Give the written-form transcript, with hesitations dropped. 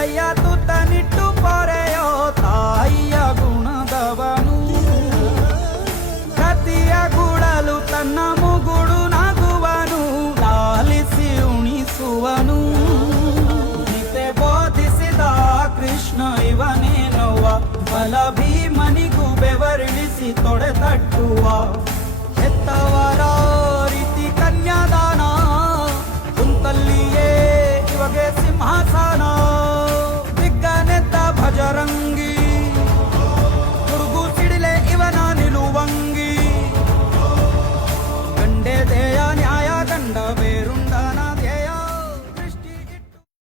ಕೈಯ ತುತ್ತನಿಟ್ಟು ಪೊರೆಯೋ ತಾಯಿಯ ಗುಣದವನು. ಕತಿಯ ಗುಡಲು ತನ್ನ ಮುಗುಡು ನಗುವನು, ಲಾಲಿಸಿ ಉಣಿಸುವನು. ಗೀತೆ ಬೋಧಿಸಿದ ಕೃಷ್ಣ ಇವನೇನೋವ, ಬಲ ಭೀಮನಿಗೂ ಬೆವರಿಳಿಸಿ ತೊಡೆ ತಟ್ಟುವ. ಹೆತ್ತವರ ರೀತಿ ಕನ್ಯಾದಾನ, ಕುಂತಲ್ಲಿಯೇ ಇವಾಗೆ ಸಿಂಹಾಸನ.